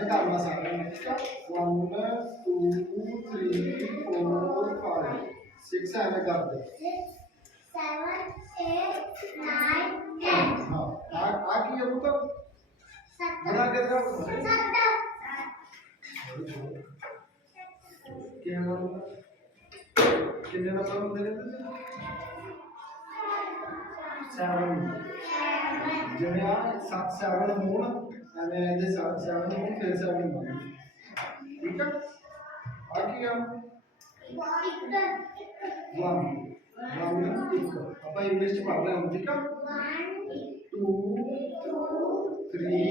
ਐਵੇਂ ਕਰਨਾ ਸਾਰਾ ਠੀਕ ਆ 1 2 3 4 5 6 ਐਵੇਂ ਕਰਦੇ 6 7 8 9 10 हाँ आ की अब तो 7 बना के रखा 7 क्या बोलूं कितने नंबर होते हैं 7 जिन्हें आ 7 7 होना हमें ऐसे 7 7 हो फिर 7 होना ठीक है आ की हम 1 1 ਆਪਾਂ ਇੰਗਲਿਸ਼ ਚ ਪੜ੍ਹਦੇ ਹਾਂ ਠੀਕ ਆ 2 3